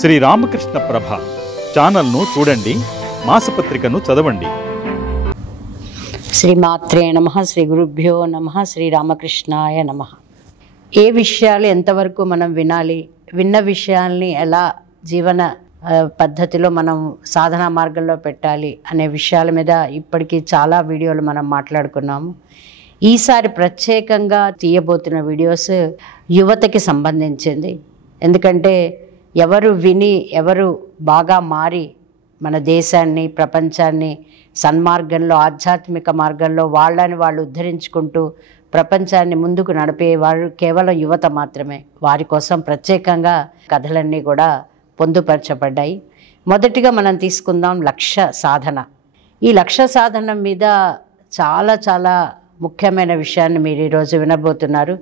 శ్రీ రామకృష్ణ ప్రభ ఛానల్ను చూడండి, మాసపత్రికను చదవండి. శ్రీమాత్రే నమః, శ్రీ గురుభ్యో నమః, శ్రీ రామకృష్ణాయ నమః. ఏ విషయాలు ఎంతవరకు మనం వినాలి, విన్న విషయాల్ని ఎలా జీవన పద్ధతిలో మనం సాధనా మార్గంలో పెట్టాలి అనే విషయాల మీద ఇప్పటికీ చాలా వీడియోలు మనం మాట్లాడుకున్నాము. ఈసారి ప్రత్యేకంగా తీయబోతున్న వీడియోస్ యువతకి సంబంధించింది. ఎందుకంటే ఎవరు విని ఎవరు బాగా మారి మన దేశాన్ని, ప్రపంచాన్ని సన్మార్గంలో, ఆధ్యాత్మిక మార్గంలో వాళ్ళని వాళ్ళు ఉద్ధరించుకుంటూ ప్రపంచాన్ని ముందుకు నడిపేవారు కేవలం యువత మాత్రమే. వారి కోసం ప్రత్యేకంగా కథలన్నీ కూడా పొందుపరచబడ్డాయి. మొదటిగా మనం తీసుకుందాం లక్ష్య సాధన. ఈ లక్ష్య సాధన మీద చాలా చాలా ముఖ్యమైన విషయాన్ని మీరు ఈరోజు వినబోతున్నారు.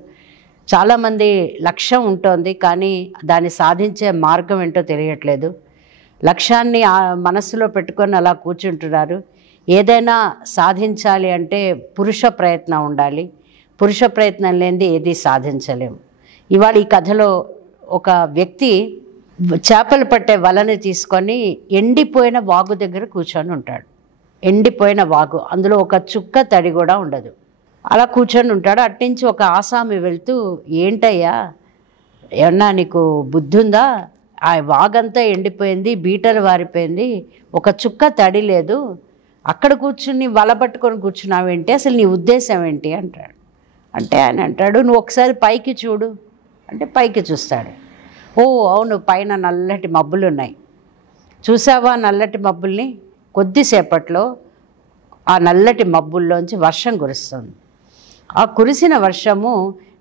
చాలామంది లక్ష్యం ఉంటుంది, కానీ దాన్ని సాధించే మార్గం ఏంటో తెలియట్లేదు. లక్ష్యాన్ని మనస్సులో పెట్టుకొని అలా కూర్చుంటున్నారు. ఏదైనా సాధించాలి అంటే పురుష ప్రయత్నం ఉండాలి. పురుష ప్రయత్నం లేనిది ఏది సాధించలేము. ఇవాళ ఈ కథలో ఒక వ్యక్తి చేపలు పట్టే వలని తీసుకొని ఎండిపోయిన వాగు దగ్గర కూర్చొని ఉంటాడు. ఎండిపోయిన వాగు, అందులో ఒక చుక్క తడి కూడా ఉండదు. అలా కూర్చొని ఉంటాడు. అట్నుంచి ఒక ఆసామి వెళ్తూ, ఏంటయ్యా, ఏమన్నా నీకు బుద్ధి ఉందా? ఆ వాగంతా ఎండిపోయింది, బీటలు వారిపోయింది, ఒక చుక్క తడి లేదు, అక్కడ కూర్చుని వల పట్టుకొని కూర్చున్నావేంటి, అసలు నీ ఉద్దేశం ఏంటి అంటాడు. అంటే ఆయన అంటాడు, నువ్వు ఒకసారి పైకి చూడు అంటే పైకి చూస్తాడు. ఓ అవును, పైన నల్లటి మబ్బులు ఉన్నాయి, చూసావా నల్లటి మబ్బుల్ని? కొద్దిసేపట్లో ఆ నల్లటి మబ్బుల్లోంచి వర్షం కురుస్తుంది. ఆ కురిసిన వర్షము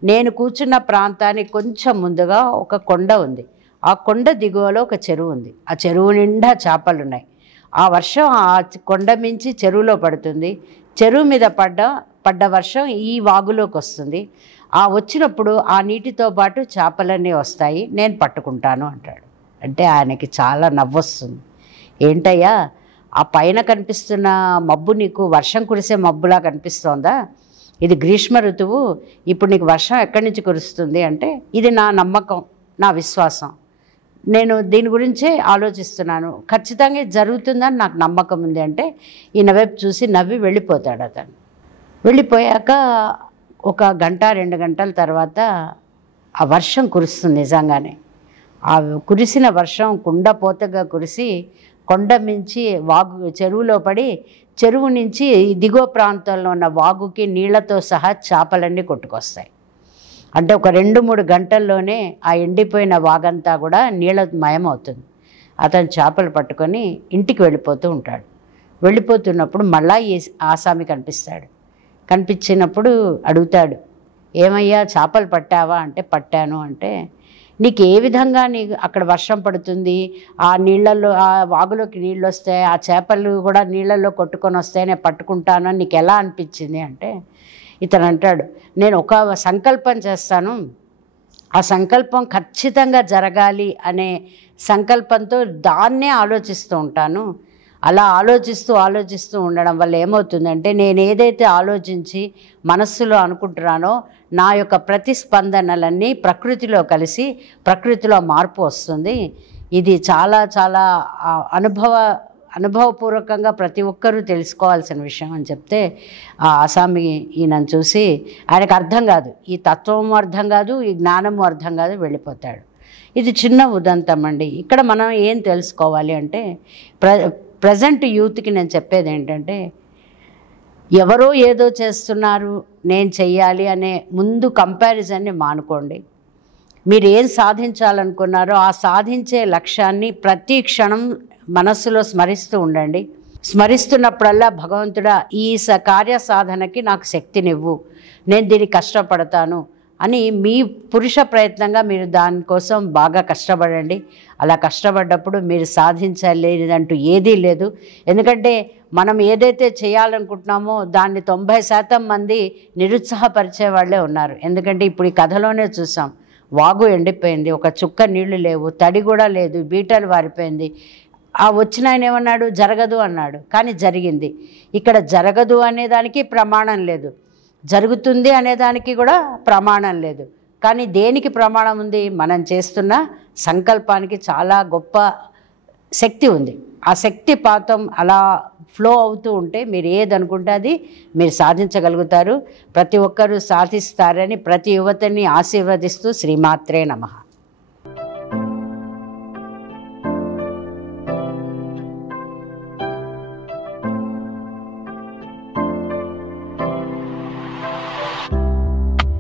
నేను కూర్చున్న ప్రాంతానికి కొంచెం ముందుగా ఒక కొండ ఉంది. ఆ కొండ దిగువలో ఒక చెరువు ఉంది. ఆ చెరువు నిండా చేపలు ఉన్నాయి. ఆ వర్షం ఆ కొండ మించి చెరువులో పడుతుంది. చెరువు మీద పడ్డ వర్షం ఈ వాగులోకి వస్తుంది. ఆ వచ్చినప్పుడు ఆ నీటితో పాటు చేపలన్నీ వస్తాయి, నేను పట్టుకుంటాను అంటాడు. అంటే ఆయనకి చాలా నవ్వొస్తుంది. ఏంటయ్యా, ఆ పైన కనిపిస్తున్న మబ్బు నీకు వర్షం కురిసే మబ్బులా కనిపిస్తోందా? ఇది గ్రీష్మ ఋతువు, ఇప్పుడు నీకు వర్షం ఎక్కడి నుంచి కురుస్తుంది అంటే, ఇది నా నమ్మకం, నా విశ్వాసం, నేను దీని గురించే ఆలోచిస్తున్నాను, ఖచ్చితంగా జరుగుతుందని నాకు నమ్మకం ఉంది అంటే ఈయన వైపు చూసి నవ్వి వెళ్ళిపోతాడు అతను. వెళ్ళిపోయాక ఒక గంట 2 గంటల తర్వాత ఆ వర్షం కురుస్తుంది. నిజంగానే ఆ కురిసిన వర్షం కుండపోతగా కురిసి కొండ మించి వాగు చెరువులో పడి, చెరువు నుంచి దిగువ ప్రాంతంలో ఉన్న వాగుకి నీళ్లతో సహా చేపలన్నీ కొట్టుకొస్తాయి. అంటే ఒక 2-3 గంటల్లోనే ఆ ఎండిపోయిన వాగంతా కూడా నీళ్ళ మయమవుతుంది. అతను చేపలు పట్టుకొని ఇంటికి వెళ్ళిపోతూ ఉంటాడు. వెళ్ళిపోతున్నప్పుడు మళ్ళా ఈ ఆసామి కనిపిస్తాడు. కనిపించినప్పుడు అడుగుతాడు, ఏమయ్యా చేపలు పట్టావా అంటే, పట్టాను అంటే, నీకు ఏ విధంగా అక్కడ వర్షం పడుతుంది, ఆ నీళ్ళల్లో ఆ వాగులోకి నీళ్ళు వస్తాయి, ఆ చేపలు కూడా నీళ్ళల్లో కొట్టుకొని వస్తాయి, నేను పట్టుకుంటాను అని నీకు ఎలా అనిపించింది అంటే, ఇతను అంటాడు, నేను ఒక సంకల్పం చేస్తాను, ఆ సంకల్పం ఖచ్చితంగా జరగాలి అనే సంకల్పంతో దాన్నే ఆలోచిస్తూ ఉంటాను. అలా ఆలోచిస్తూ ఉండడం వల్ల ఏమవుతుందంటే, నేను ఏదైతే ఆలోచించి మనస్సులో అనుకుంటున్నానో నా యొక్క ప్రతిస్పందనలన్నీ ప్రకృతిలో కలిసి ప్రకృతిలో మార్పు వస్తుంది. ఇది చాలా చాలా అనుభవపూర్వకంగా ప్రతి ఒక్కరూ తెలుసుకోవాల్సిన విషయం అని చెప్తే, ఆ ఆసామి ఈయనను చూసి, ఆయనకు అర్థం కాదు, ఈ తత్వం అర్థం కాదు, ఈ జ్ఞానము అర్థం కాదు, వెళ్ళిపోతాడు. ఇది చిన్న ఉదంతం అండి. ఇక్కడ మనం ఏం తెలుసుకోవాలి అంటే, ప్రజెంట్ యూత్కి నేను చెప్పేది ఏంటంటే, ఎవరో ఏదో చేస్తున్నారు నేను చెయ్యాలి అనే ముందు కంపారిజన్ని మానుకోండి. మీరు ఏం సాధించాలనుకున్నారో ఆ సాధించే లక్ష్యాన్ని ప్రతి క్షణం మనస్సులో స్మరిస్తూ ఉండండి. స్మరిస్తున్నప్పుడల్లా, భగవంతుడా ఈ కార్య సాధనకి నాకు శక్తినివ్వు, నేను దీనికి కష్టపడతాను అని మీ పురుష ప్రయత్నంగా మీరు దానికోసం బాగా కష్టపడండి. అలా కష్టపడ్డప్పుడు మీరు సాధించలేదంటూ ఏదీ లేదు. ఎందుకంటే మనం ఏదైతే చేయాలనుకుంటున్నామో దాన్ని 90% మంది నిరుత్సాహపరిచే వాళ్ళే ఉన్నారు. ఎందుకంటే ఇప్పుడు ఈ కథలోనే చూసాం, వాగు ఎండిపోయింది, ఒక చుక్క నీళ్లు లేవు, తడి కూడా లేదు, బీటలు వారిపోయింది. ఆ వచ్చిన ఆయన ఏమన్నాడు, జరగదు అన్నాడు, కానీ జరిగింది. ఇక్కడ జరగదు అనేదానికి ప్రమాణం లేదు, జరుగుతుంది అనేదానికి కూడా ప్రమాణం లేదు. కానీ దేనికి ప్రమాణం ఉంది? మనం చేస్తున్న సంకల్పానికి చాలా గొప్ప శక్తి ఉంది. ఆ శక్తిపాతం అలా ఫ్లో అవుతూ ఉంటే మీరు ఏదనుకుంటే అది మీరు సాధించగలుగుతారు. ప్రతి ఒక్కరూ సాధిస్తారని ప్రతి యువతని ఆశీర్వదిస్తూ శ్రీమాత్రే నమః.